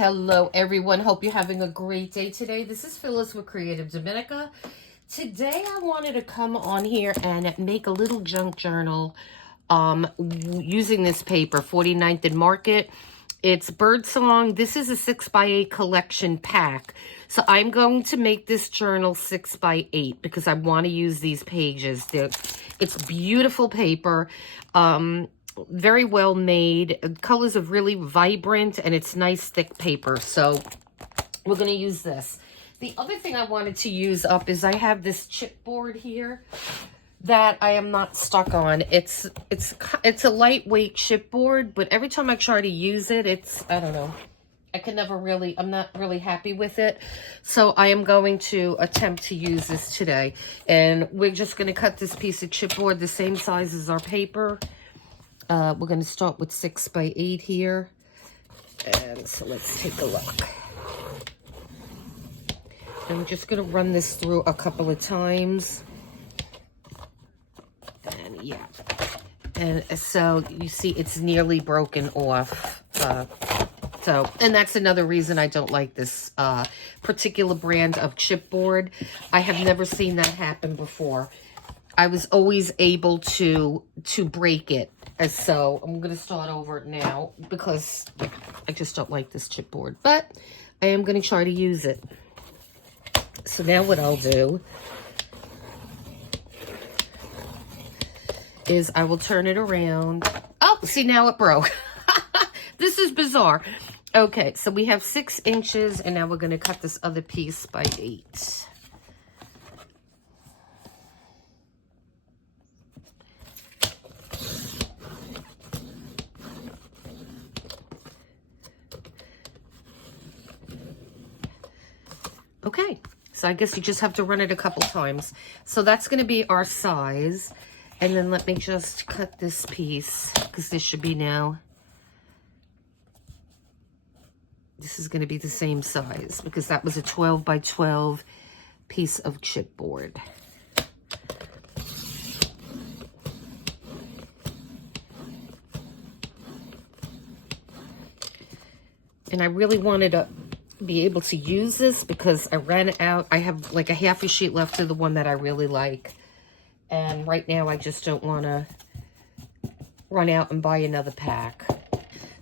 Hello everyone, hope you're having a great day today. This is Phyllis with CreativeDomenica. Today I wanted to come on here and make a little junk journal using this paper, 49th and Market. It's Birdsong. This is a 6x8 collection pack. So I'm going to make this journal 6x8 because I want to use these pages. It's beautiful paper. Very well made. The colors are really vibrant and it's nice thick paper. So we're going to use this. The other thing I wanted to use up is I have this chipboard here that I am not stuck on. It's a lightweight chipboard, but every time I try to use it, I don't know. I'm not really happy with it. So I am going to attempt to use this today. And we're just going to cut this piece of chipboard the same size as our paper. We're going to start with 6x8 here. And so let's take a look. I'm just going to run this through a couple of times. And yeah. And so you see it's nearly broken off. And that's another reason I don't like this particular brand of chipboard. I have never seen that happen before. I was always able to break it. And so I'm going to start over now because I just don't like this chipboard. But I am going to try to use it. So now what I'll do is I will turn it around. Oh, see, now it broke. This is bizarre. Okay, so we have 6 inches, and now we're going to cut this other piece by 8. Okay, so I guess you just have to run it a couple times. So that's going to be our size. And then let me just cut this piece, because this should be now. This is going to be the same size, because that was a 12 by 12 piece of chipboard. And I really wanted to be able to use this because I ran out. I have like a half a sheet left of the one that I really like. And right now I just don't want to run out and buy another pack.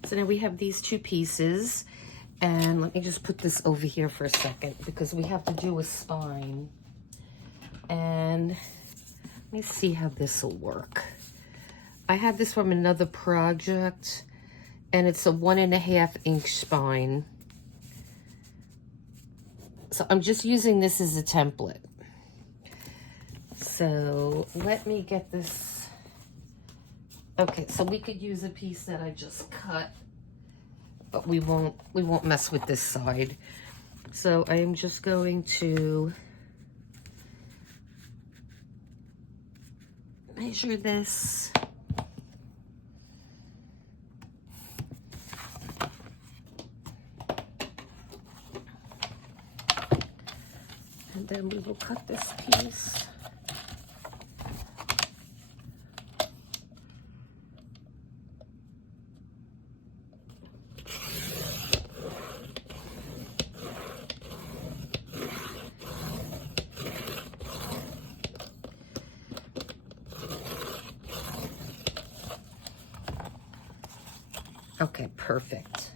So now we have these 2 pieces. And let me just put this over here for a second because we have to do a spine. And let me see how this will work. I have this from another project. And it's a 1.5 inch spine. So I'm just using this as a template. So let me get this. Okay, so we could use a piece that I just cut, but we won't mess with this side. So I am just going to measure this. And then we will cut this piece. Okay, perfect.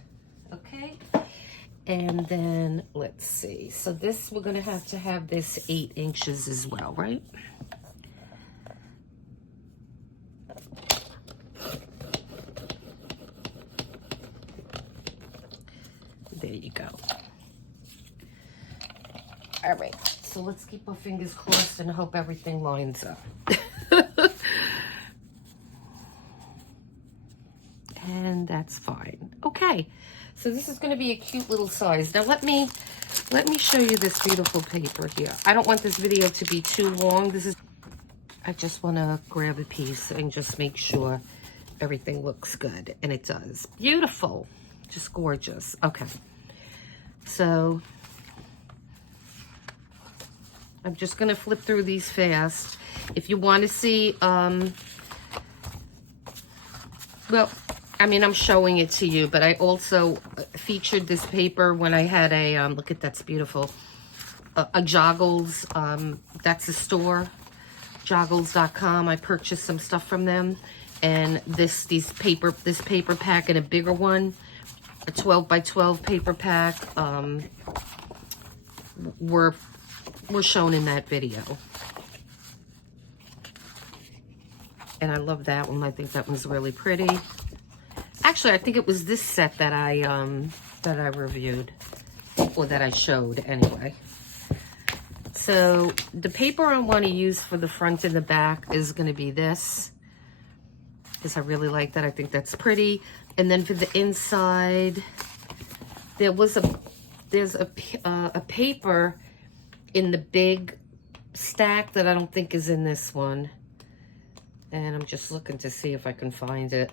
Okay. And then, let's see. So this, we're going to have this 8 inches as well, right? There you go. All right. So let's keep our fingers crossed and hope everything lines up. And that's fine. Okay. So this is going to be a cute little size. Now let me show you this beautiful paper here. I don't want this video to be too long. I just want to grab a piece and just make sure everything looks good. And it does. Beautiful. Just gorgeous. Okay. So I'm just going to flip through these fast. If you want to see, well, I mean, I'm showing it to you, but I also featured this paper when I had a, look at that's beautiful, a Joggles, that's a store, joggles.com. I purchased some stuff from them, and this paper pack and a bigger one, a 12 by 12 paper pack, were shown in that video. And I love that one. I think that one's really pretty. Actually, I think it was this set that I reviewed, or that I showed anyway. So the paper I want to use for the front and the back is going to be this, because I really like that. I think that's pretty. And then for the inside, there's a paper in the big stack that I don't think is in this one. And I'm just looking to see if I can find it.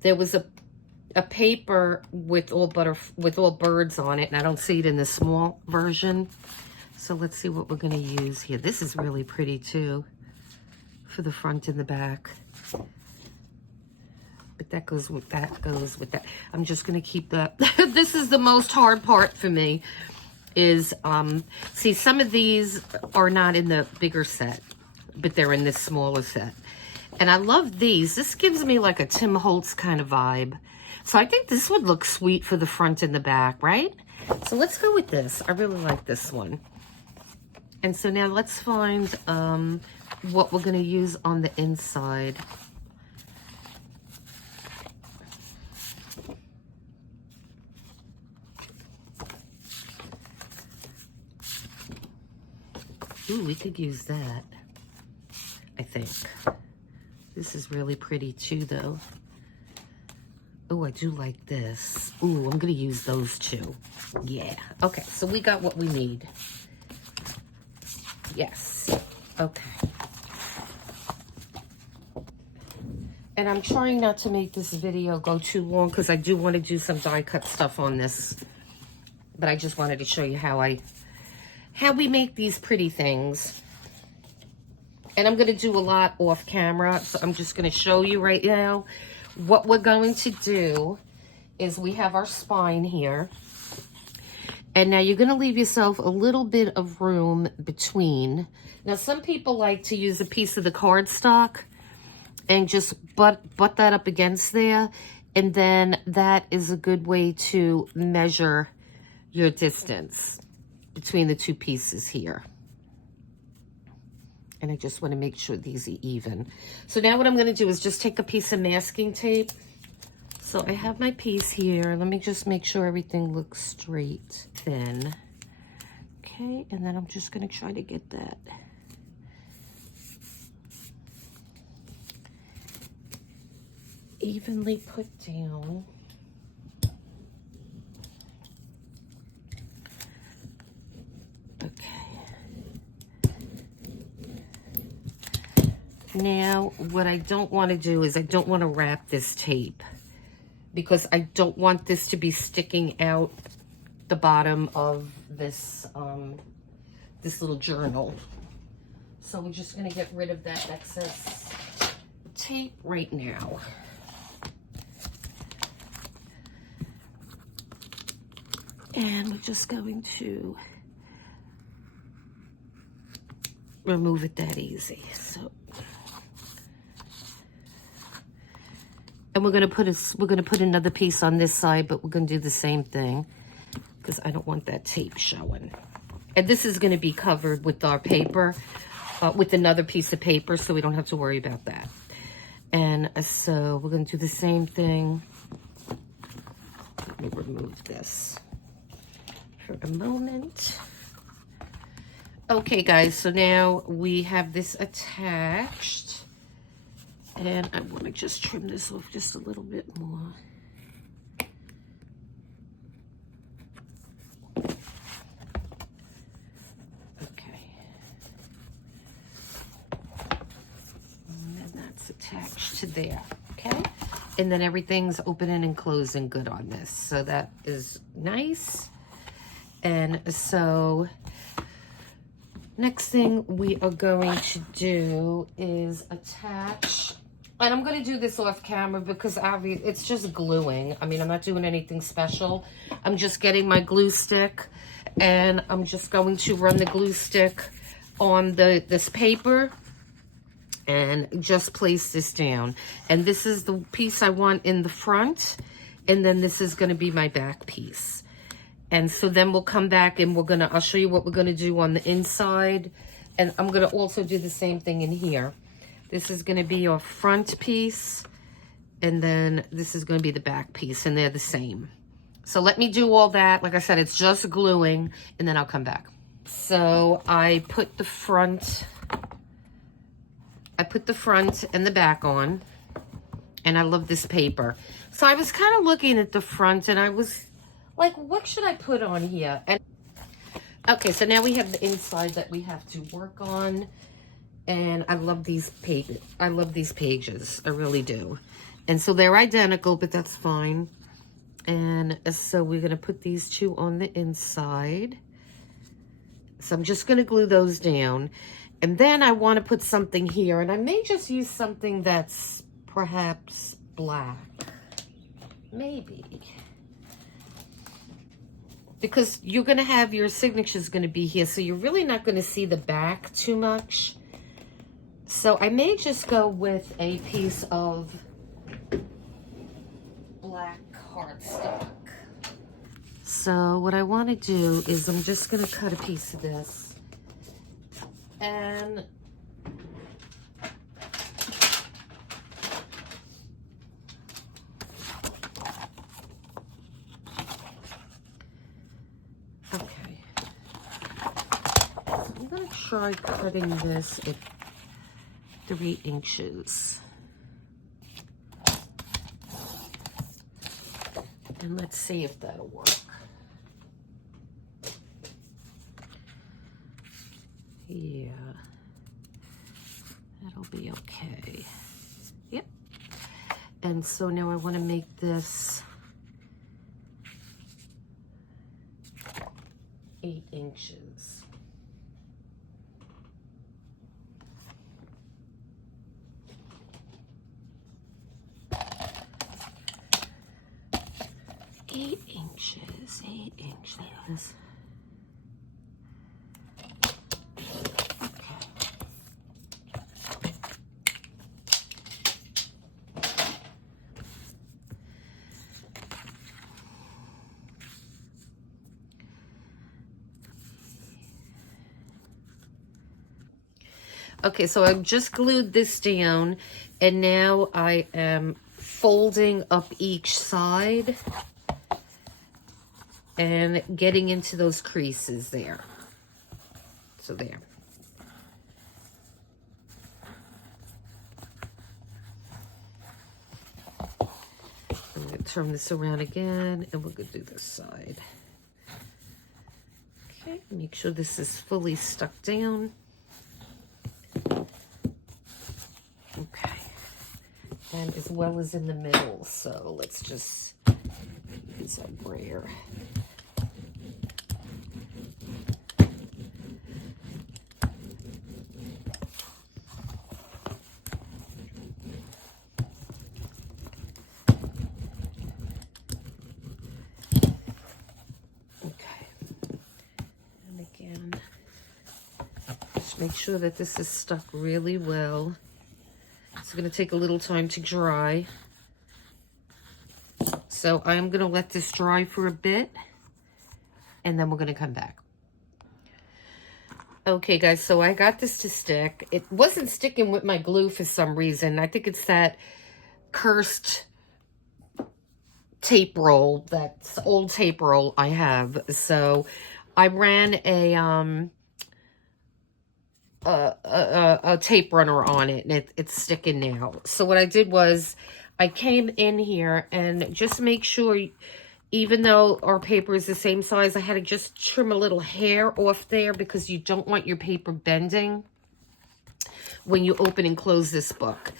There was a paper with all birds on it, and I don't see it in the small version. So let's see what we're going to use here. This is really pretty too, for the front and the back. But that goes with that, I'm just going to keep that. This is the most hard part for me, is, see, some of these are not in the bigger set, but they're in this smaller set. And I love these. This gives me like a Tim Holtz kind of vibe. So I think this would look sweet for the front and the back, right? So let's go with this. I really like this one. And so now let's find what we're going to use on the inside. Ooh, we could use that, I think. This is really pretty too, though. Oh, I do like this. Ooh, I'm going to use those two. Yeah. Okay, so we got what we need. Yes. Okay. And I'm trying not to make this video go too long, because I do want to do some die cut stuff on this. But I just wanted to show you how we make these pretty things. And I'm going to do a lot off camera, so I'm just going to show you right now. What we're going to do is we have our spine here. And now you're going to leave yourself a little bit of room between. Now, some people like to use a piece of the cardstock and just butt that up against there. And then that is a good way to measure your distance between the two pieces here. And I just want to make sure these are even. So now what I'm going to do is just take a piece of masking tape. So I have my piece here. Let me just make sure everything looks straight, thin. Okay, and then I'm just going to try to get that evenly put down. Now, what I don't want to do is I don't want to wrap this tape, because I don't want this to be sticking out the bottom of this this little journal. So we're just going to get rid of that excess tape right now. And we're just going to remove it that easy. So, and we're gonna put another piece on this side, but we're gonna do the same thing, because I don't want that tape showing. And this is gonna be covered with our paper, with another piece of paper, so we don't have to worry about that. And so we're gonna do the same thing. Let me remove this for a moment. Okay, guys, so now we have this attached. And I want to just trim this off just a little bit more. Okay. And then that's attached to there, okay? And then everything's opening and closing good on this. So that is nice. And so next thing we are going to do is attach And I'm going to do this off camera because it's just gluing. I mean, I'm not doing anything special. I'm just getting my glue stick, and I'm just going to run the glue stick on this paper and just place this down. And this is the piece I want in the front, and then this is going to be my back piece. And so then we'll come back and I'll show you what we're going to do on the inside. And I'm going to also do the same thing in here. This is going to be your front piece, and then this is going to be the back piece, and they're the same. So let me do all that. Like I said, it's just gluing, and then I'll come back. So I put the front and the back on, and I love this paper. So I was kind of looking at the front, and I was like, what should I put on here? And okay, so now we have the inside that we have to work on. And I love these pages. I love these pages. I really do. And so they're identical, but that's fine. And so we're going to put these two on the inside. So I'm just going to glue those down. And then I want to put something here. And I may just use something that's perhaps black. Maybe. Because you're going to have your signature's going to be here. So you're really not going to see the back too much. So I may just go with a piece of black cardstock. So what I want to do is I'm just going to cut a piece of this. And okay. So I'm going to try cutting this at 3 inches. And let's see if that'll work. Yeah, that'll be okay. Yep. And so now I want to make this 8 inches. Eight inches. Okay, so I've just glued this down, and now I am folding up each side and getting into those creases there. So there. I'm going to turn this around again, and we're going to do this side. Okay, make sure this is fully stuck down. Okay. And as well as in the middle, so let's just use our brayer. Make sure that this is stuck really well. It's going to take a little time to dry. So I'm going to let this dry for a bit, and then we're going to come back. Okay, guys, so I got this to stick. It wasn't sticking with my glue for some reason. I think it's that cursed tape roll, that old tape roll I have. So I ran a tape runner on it, and it's sticking now. So what I did was I came in here and just make sure, even though our paper is the same size, I had to just trim a little hair off there because you don't want your paper bending when you open and close this book.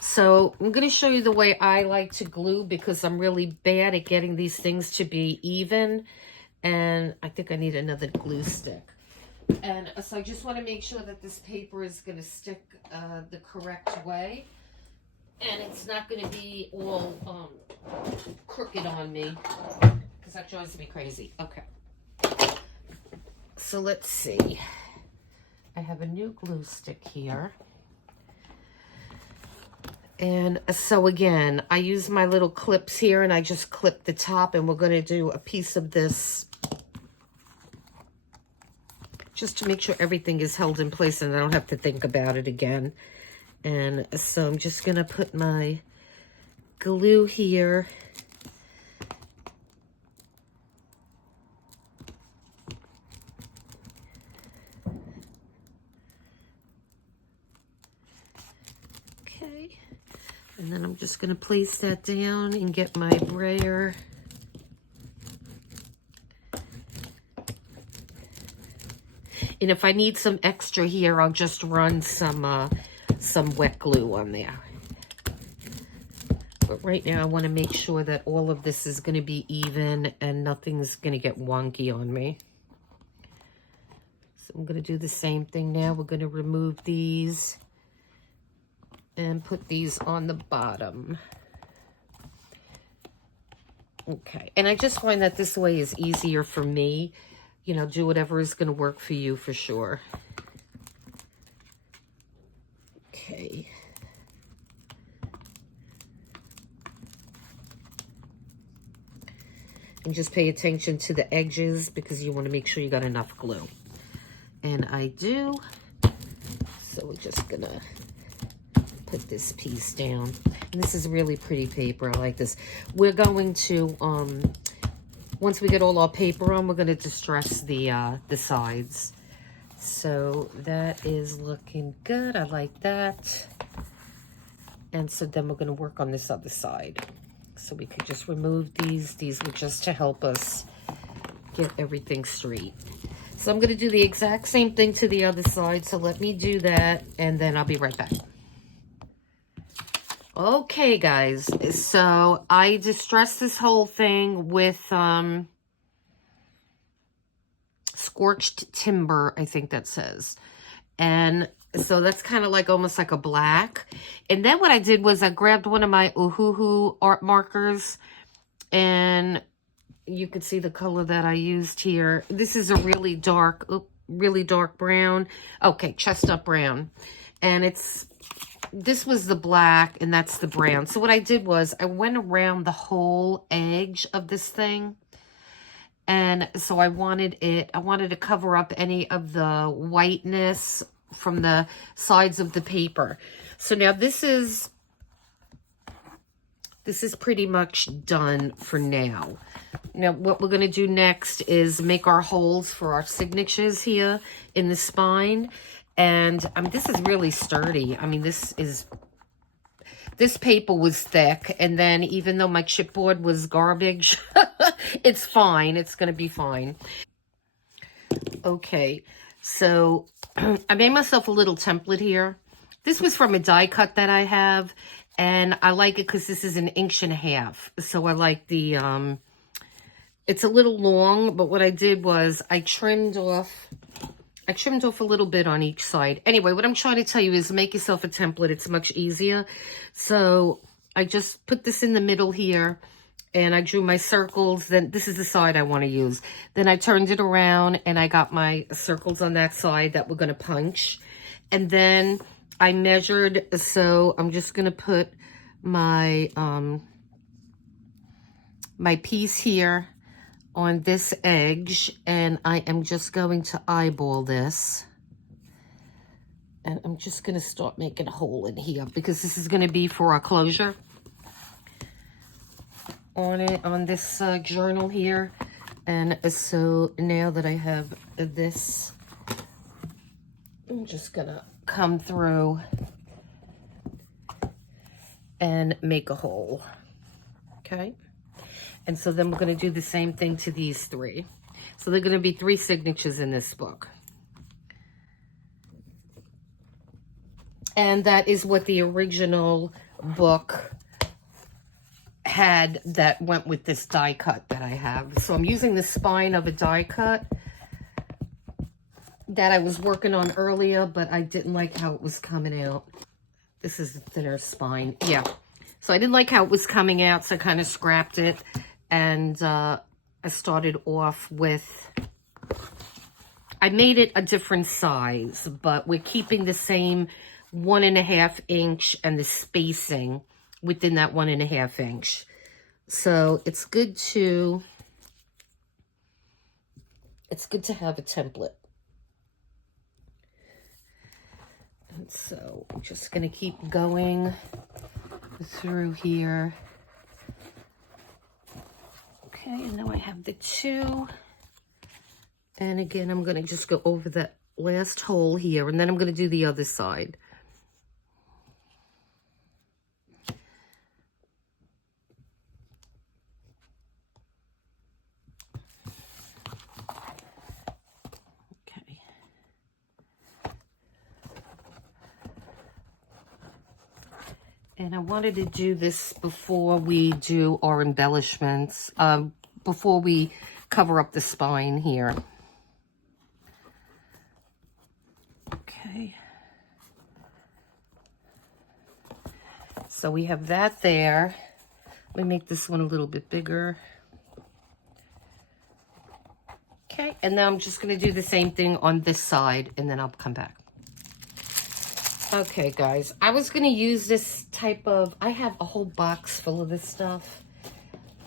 So I'm going to show you the way I like to glue because I'm really bad at getting these things to be even, and I think I need another glue stick. And so I just want to make sure that this paper is going to stick the correct way. And it's not going to be all crooked on me, because that drives me crazy. Okay. So let's see. I have a new glue stick here. And so again, I use my little clips here and I just clip the top, and we're going to do a piece of this just to make sure everything is held in place and I don't have to think about it again. And so I'm just going to put my glue here. Okay. And then I'm just going to place that down and get my brayer. And if I need some extra here, I'll just run some wet glue on there. But right now I want to make sure that all of this is going to be even and nothing's going to get wonky on me. So I'm going to do the same thing now. We're going to remove these and put these on the bottom. Okay, and I just find that this way is easier for me. You know, do whatever is going to work for you for sure. Okay. And just pay attention to the edges because you want to make sure you got enough glue. And I do. So we're just going to put this piece down. And this is really pretty paper. I like this. We're going to, once we get all our paper on, we're going to distress the sides. So that is looking good. I like that. And so then we're going to work on this other side. So we could just remove these. These were just to help us get everything straight. So I'm going to do the exact same thing to the other side. So let me do that, and then I'll be right back. Okay, guys. So I distressed this whole thing with scorched timber, I think that says. And so that's kind of like almost like a black. And then what I did was I grabbed one of my Uhuhu art markers, and you can see the color that I used here. This is a really dark brown. Okay, chestnut brown. And this was the black and that's the brown. So what I did was I went around the whole edge of this thing. And so I wanted to cover up any of the whiteness from the sides of the paper. So now this is pretty much done for now. Now what we're going to do next is make our holes for our signatures here in the spine. And this is really sturdy. I mean, this paper was thick, and then even though my chipboard was garbage, it's fine. It's going to be fine. Okay, so I made myself a little template here. This was from a die cut that I have, and I like it because this is 1.5 inches. So I like the, it's a little long, but what I did was I trimmed off a little bit on each side. Anyway, what I'm trying to tell you is make yourself a template. It's much easier. So I just put this in the middle here, and I drew my circles. Then this is the side I want to use. Then I turned it around, and I got my circles on that side that we're going to punch. And then I measured, so I'm just going to put my, my piece here on this edge, and I am just going to eyeball this, and I'm just going to start making a hole in here because this is going to be for our closure on this journal here. And so now that I have this, I'm just going to come through and make a hole. Okay. And so then we're going to do the same thing to these 3. So they're going to be 3 signatures in this book. And that is what the original book had that went with this die cut that I have. So I'm using the spine of a die cut that I was working on earlier, but I didn't like how it was coming out. This is the thinner spine. Yeah. So I didn't like how it was coming out, so I kind of scrapped it. And I started off with, I made it a different size, but we're keeping the same 1.5 inch and the spacing within that 1.5 inch. So it's good to have a template. And so I'm just going to keep going through here. Okay, and now I have the 2. And again, I'm going to just go over that last hole here, and then I'm going to do the other side. Okay. And I wanted to do this before we do our embellishments, before we cover up the spine here. Okay. So we have that there. Let me make this one a little bit bigger. Okay, and now I'm just going to do the same thing on this side, and then I'll come back. Okay, guys, I was going to use this type of, I have a whole box full of this stuff.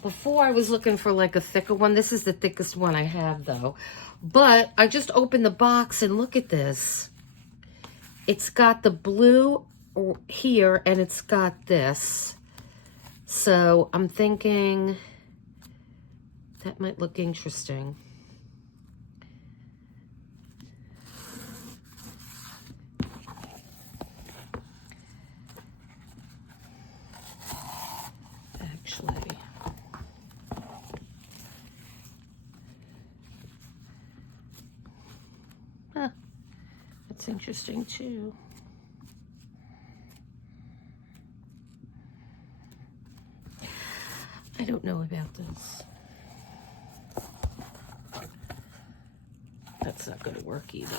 Before I was looking for like a thicker one. This is the thickest one I have, though. But I just opened the box, and look at this. It's got the blue here, and it's got this. So I'm thinking that might look interesting. Actually, that's interesting too. I don't know about this. That's not going to work either.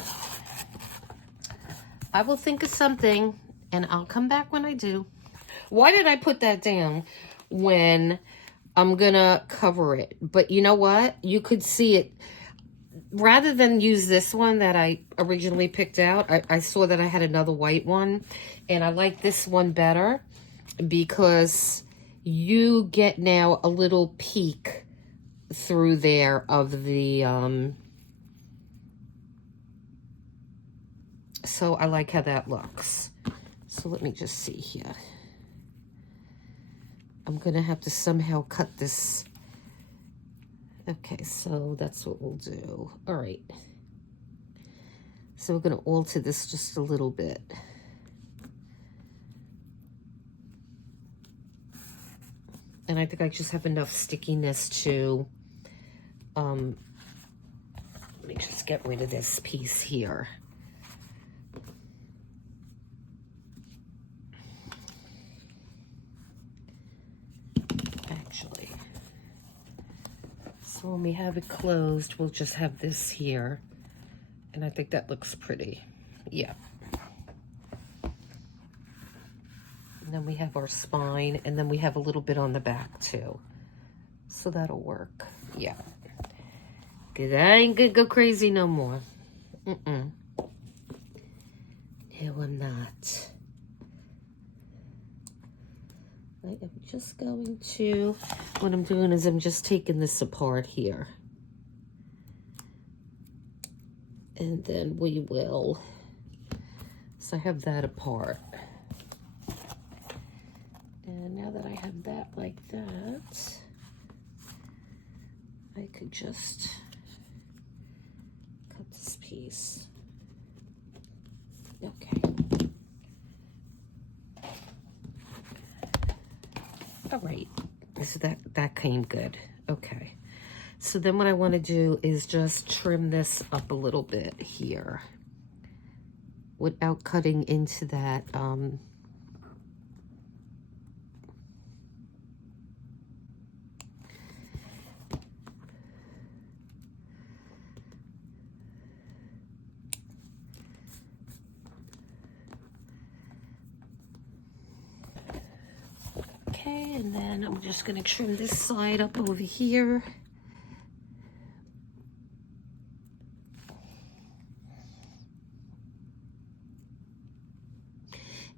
I will think of something, and I'll come back when I do. Why did I put that down when I'm going to cover it? But you know what? You could see it. Rather than use this one that I originally picked out, I saw that I had another white one, and I like this one better because you get now a little peek through there of the, so I like how that looks. So let me just see here. I'm going to have to somehow cut this. Okay, so that's what we'll do. All right. So we're going to alter this just a little bit. And I think I just have enough stickiness to, let me just get rid of this piece here. Actually, so when we have it closed, we'll just have this here. And I think that looks pretty. Yeah. And then we have our spine, and then we have a little bit on the back too. So that'll work. Yeah. Because I ain't gonna go crazy no more. No, I'm not. I am just going to, what I'm doing is I'm just taking this apart here. And then we will, so I have that apart. And now that I have that like that, I could just cut this piece. Okay. All right, so that came good. Okay. So then what I want to do is just trim this up a little bit here without cutting into that And then I'm just going to trim this side up over here.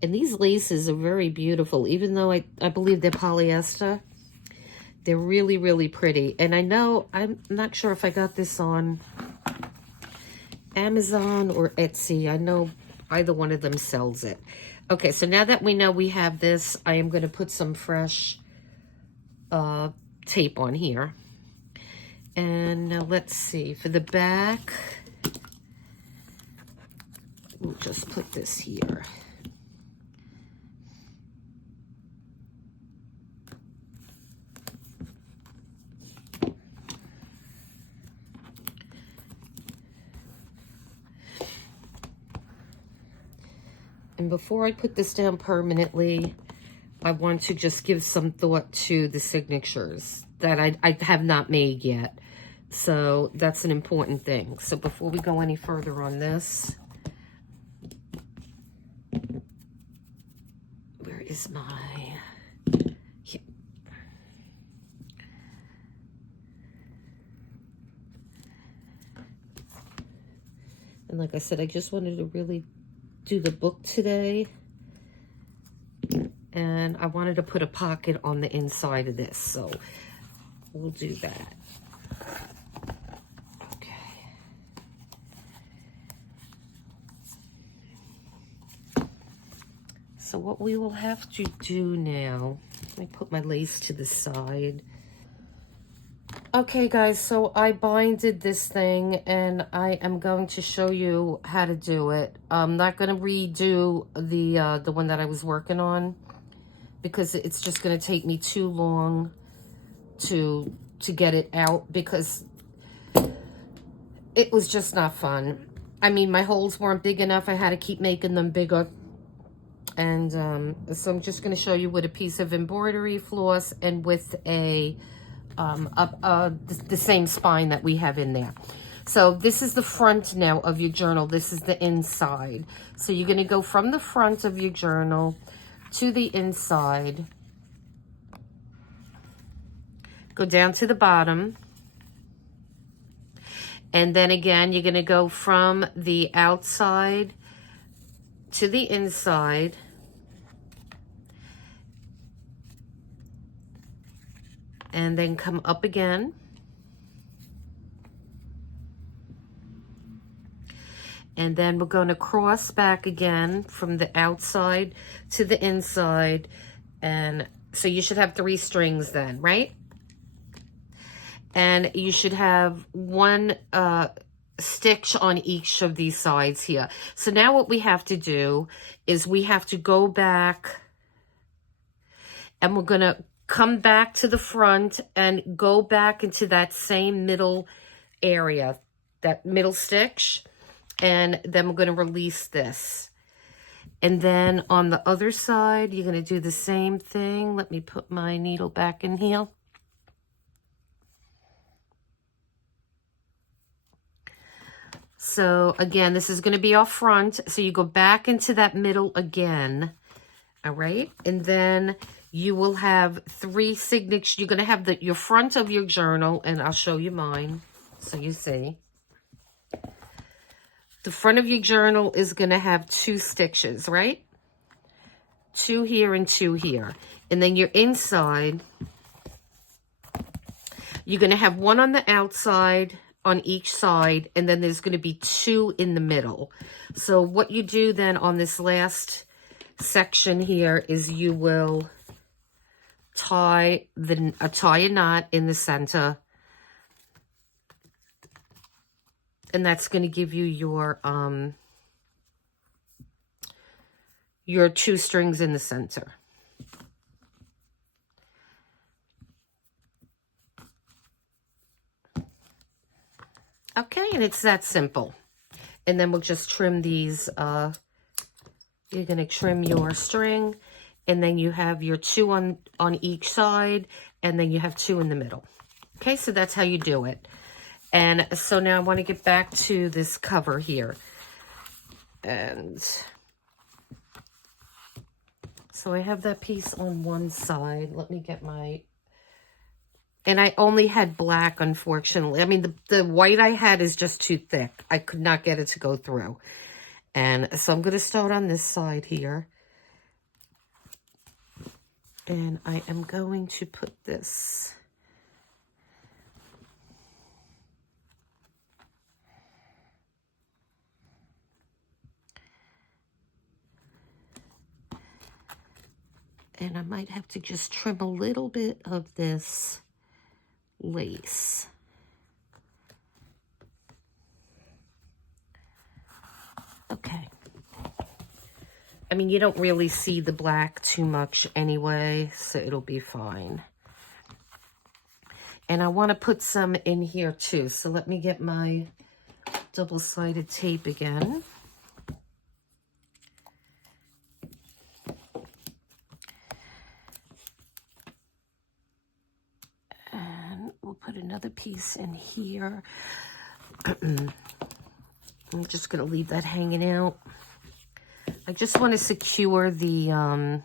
And these laces are very beautiful, even though I believe they're polyester. They're really, really pretty. And I know, I'm not sure if I got this on Amazon or Etsy. I know either one of them sells it. Okay, so now that we know we have this, I am going to put some fresh tape on here. And now let's see, for the back, we'll just put this here. And before I put this down permanently, I want to just give some thought to the signatures that I have not made yet. So that's an important thing. So before we go any further on this, where is my... Here. And like I said, I just wanted to really do the book today, and I wanted to put a pocket on the inside of this, so we'll do that. Okay. So what we will have to do now, let me put my lace to the side. Okay guys, so I binded this thing and I am going to show you how to do it. I'm not going to redo the one that I was working on because it's just going to take me too long to get it out because it was just not fun. I mean, my holes weren't big enough. I had to keep making them bigger. And so I'm just going to show you with a piece of embroidery floss and with the same spine that we have in there. So this is the front now of your journal. This is the inside. So you're going to go from the front of your journal to the inside. Go down to the bottom. And then again, you're going to go from the outside to the inside. And then come up again. And then we're going to cross back again from the outside to the inside. And so you should have 3 strings then, right? And you should have 1 stitch on each of these sides here. So now what we have to do is we have to go back and we're going to come back to the front and go back into that same middle area, that middle stitch, and then we're going to release this. And then on the other side, you're going to do the same thing. Let me put my needle back in here. So again, this is going to be our front. So you go back into that middle again. All right. And then you will have 3 signatures. You're going to have your front of your journal, and I'll show you mine so you see. The front of your journal is going to have 2 stitches, right? 2 here and 2 here. And then your inside, you're going to have 1 on the outside on each side, and then there's going to be 2 in the middle. So what you do then on this last section here is you will tie a knot in the center, and that's going to give you your 2 strings in the center. Okay, and it's that simple. And then we'll just trim these. You're going to trim your string, and then you have your 2 on each side, and then you have 2 in the middle. Okay, so that's how you do it. And so now I want to get back to this cover here. And so So I have that piece on one side. Let me get my... And I only had black, unfortunately. I mean, the white I had is just too thick. I could not get it to go through. And so I'm going to start on this side here. And I am going to put this... And I might have to just trim a little bit of this lace. Okay. I mean, you don't really see the black too much anyway, so it'll be fine. And I want to put some in here too, so let me get my double-sided tape again. We'll put another piece in here. I'm just going to leave that hanging out. I just want to secure the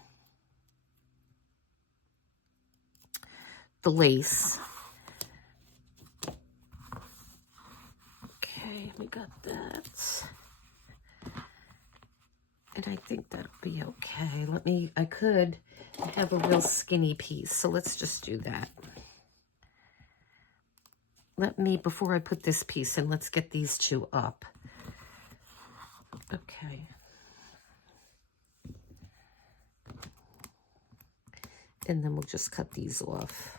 lace. Okay, we got that. And I think that'll be okay. I could have a real skinny piece, so let's just do that. Before I put this piece in, let's get these two up. Okay. And then we'll just cut these off.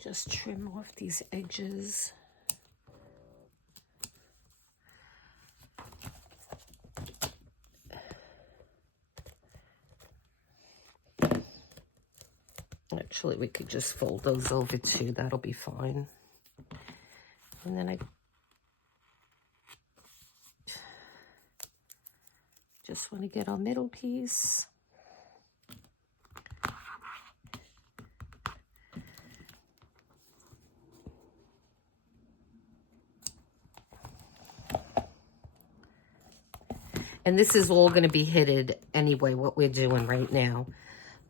Just trim off these edges. Actually, we could just fold those over too. That'll be fine. And then I just want to get our middle piece. And this is all going to be hidden anyway, what we're doing right now.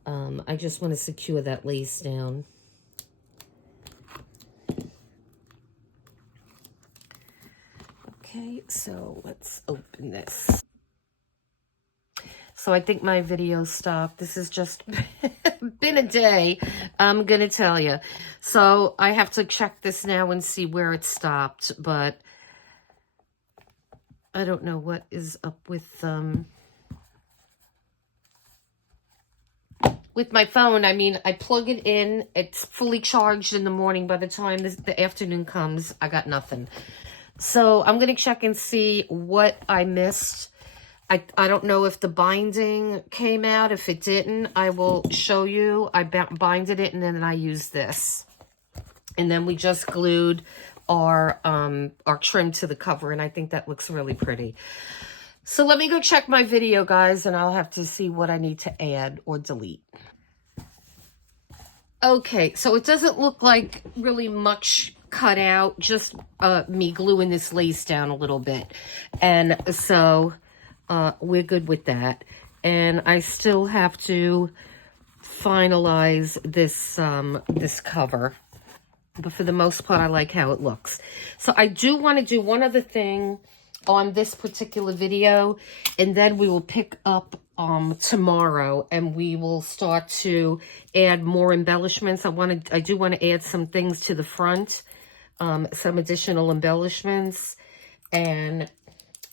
I just want to secure that lace down. Okay, so let's open this. So I think my video stopped. This has just been a day, I'm going to tell you. So I have to check this now and see where it stopped, but I don't know what is up with my phone. I mean, I plug it in. It's fully charged in the morning. By the time the afternoon comes, I got nothing. So I'm going to check and see what I missed. I don't know if the binding came out. If it didn't, I will show you. I binded it, and then I used this. And then we just glued our trim to the cover, and I think that looks really pretty. So let me go check my video, guys, and I'll have to see what I need to add or delete. Okay, so it doesn't look like really much cut out, just me gluing this lace down a little bit. And so we're good with that. And I still have to finalize this this cover. But for the most part, I like how it looks. So I do want to do one other thing on this particular video, and then we will pick up tomorrow, and we will start to add more embellishments. I do want to add some things to the front, some additional embellishments, and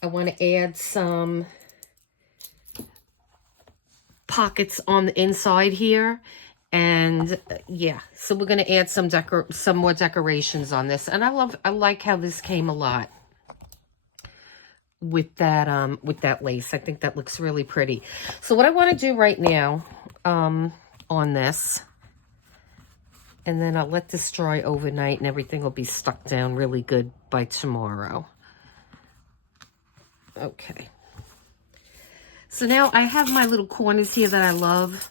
I want to add some pockets on the inside here. And yeah, so we're going to add some more decorations on this. And I like how this came a lot with that lace. I think that looks really pretty. So what I want to do right now on this, and then I'll let this dry overnight and everything will be stuck down really good by tomorrow. Okay. So now I have my little corners here that I love.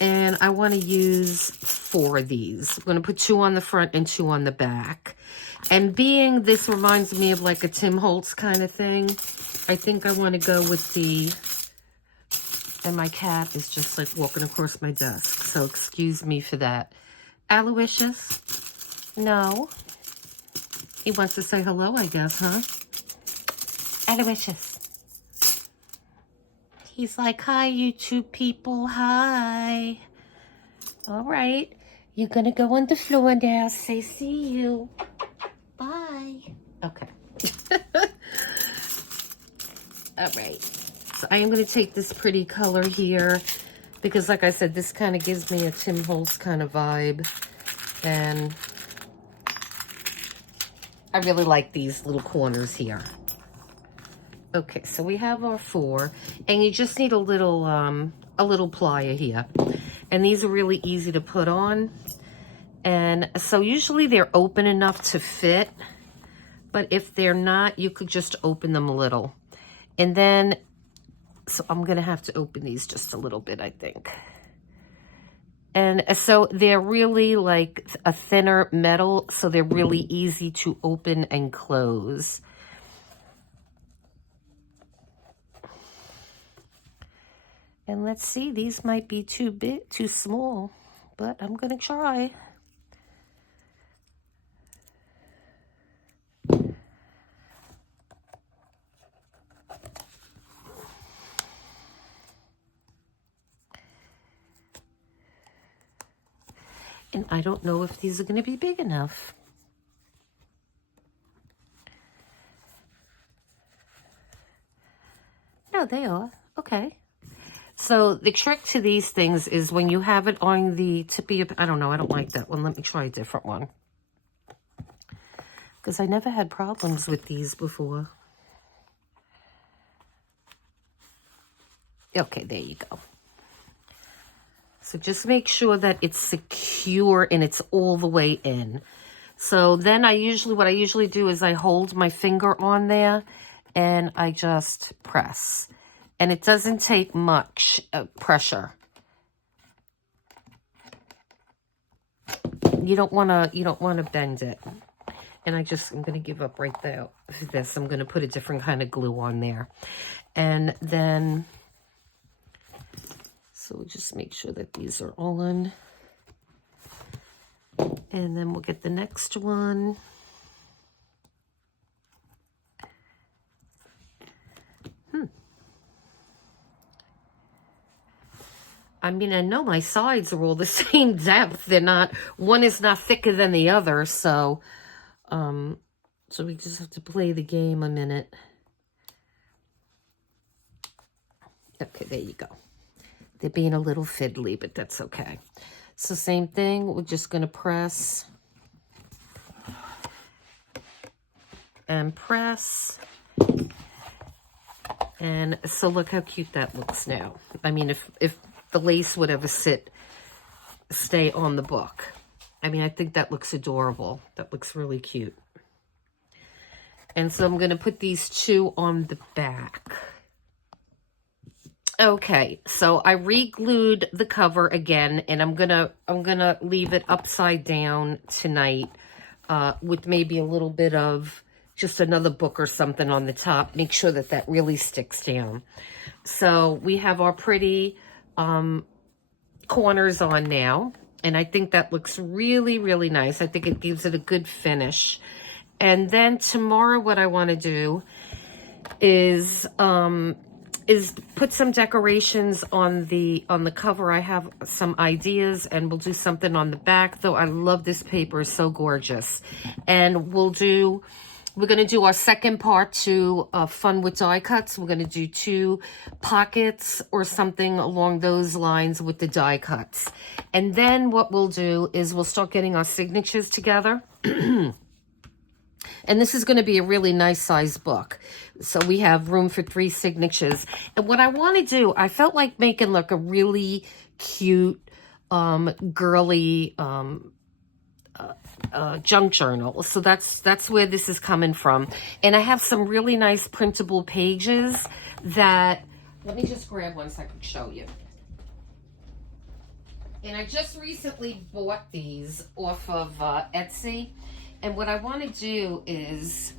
And I want to use 4 of these. I'm going to put 2 on the front and 2 on the back. And being this reminds me of like a Tim Holtz kind of thing, I think I want to go with the... And my cat is just like walking across my desk. So excuse me for that. Aloysius? No. He wants to say hello, I guess, huh? Aloysius. He's like, hi, YouTube people, hi. All right, you're gonna go on the floor now. Say see you. Bye. Okay. All right. So I am gonna take this pretty color here because, like I said, this kind of gives me a Tim Holtz kind of vibe. And I really like these little corners here. Okay, so we have our 4, and you just need a little plier here. And these are really easy to put on. And so usually they're open enough to fit, but if they're not, you could just open them a little. And then, so I'm gonna have to open these just a little bit, I think. And so they're really like a thinner metal, so they're really easy to open and close. And let's see, these might be too big, too small, but I'm gonna try. And I don't know if these are gonna be big enough. No, they are, okay. So the trick to these things is when you have it on the tippy of, I don't know, I don't like that one. Let me try a different one. Because I never had problems with these before. Okay, there you go. So just make sure that it's secure and it's all the way in. So then what I usually do is I hold my finger on there and I just press. And it doesn't take much pressure. You don't want to bend it. And I'm going to give up right there for this. I'm going to put a different kind of glue on there. And then, so we'll just make sure that these are all in. And then we'll get the next one. I mean, I know my sides are all the same depth. They're not, one is not thicker than the other. So, so we just have to play the game a minute. Okay, there you go. They're being a little fiddly, but that's okay. So same thing, we're just going to press and press. And so look how cute that looks now. I mean, if the lace would ever stay on the book. I mean, I think that looks adorable. That looks really cute. And so I'm going to put these 2 on the back. Okay, so I re-glued the cover again, and I'm gonna leave it upside down tonight with maybe a little bit of just another book or something on the top. Make sure that that really sticks down. So we have our pretty corners on now, and I think that looks really, really nice. I think it gives it a good finish. And then tomorrow what I want to do is put some decorations on the cover. I have some ideas, and we'll do something on the back, though I love this paper. It's so gorgeous. And we're going to do our second part to Fun with Die Cuts. We're going to do 2 pockets or something along those lines with the die cuts. And then what we'll do is we'll start getting our signatures together. And this is going to be a really nice size book. So we have room for 3 signatures. And what I want to do, I felt like making like a really cute, girly, junk journal. So that's where this is coming from. And I have some really nice printable pages that, let me just grab one so I can show you. And I just recently bought these off of Etsy. And what I want to do is,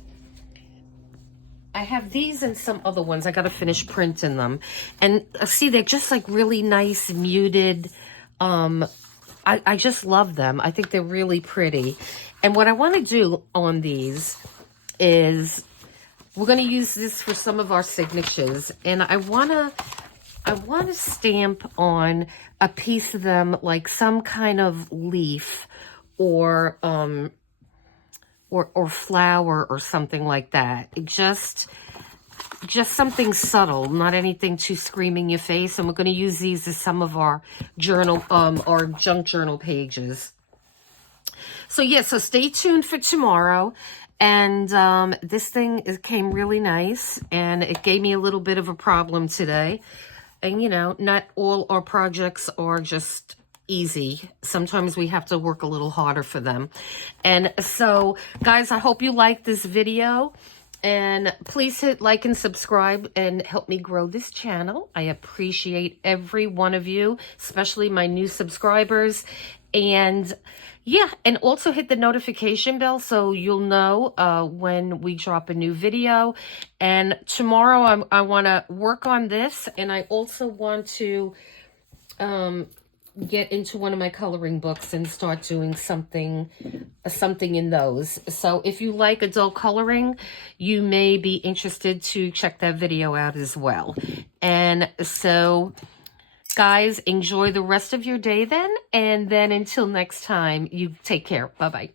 I have these and some other ones. I got to finish printing them. And see, they're just like really nice, muted. I just love them. I think they're really pretty. And what I want to do on these is, we're going to use this for some of our signatures. And I want to stamp on a piece of them, like some kind of leaf or flower or something like that. Just something subtle, not anything too screaming your face. And we're going to use these as some of our journal, our junk journal pages. So yeah, so stay tuned for tomorrow. And this thing came really nice, and it gave me a little bit of a problem today. And, you know, not all our projects are just easy. Sometimes we have to work a little harder for them. And so, guys, I hope you liked this video. And please hit like and subscribe and help me grow this channel. I appreciate every one of you, especially my new subscribers. And yeah, and also hit the notification bell so you'll know when we drop a new video. And tomorrow I want to work on this, and I also want to get into one of my coloring books and start doing something in those. So if you like adult coloring, you may be interested to check that video out as well. And so, guys, enjoy the rest of your day then. And then until next time, you take care. Bye-bye.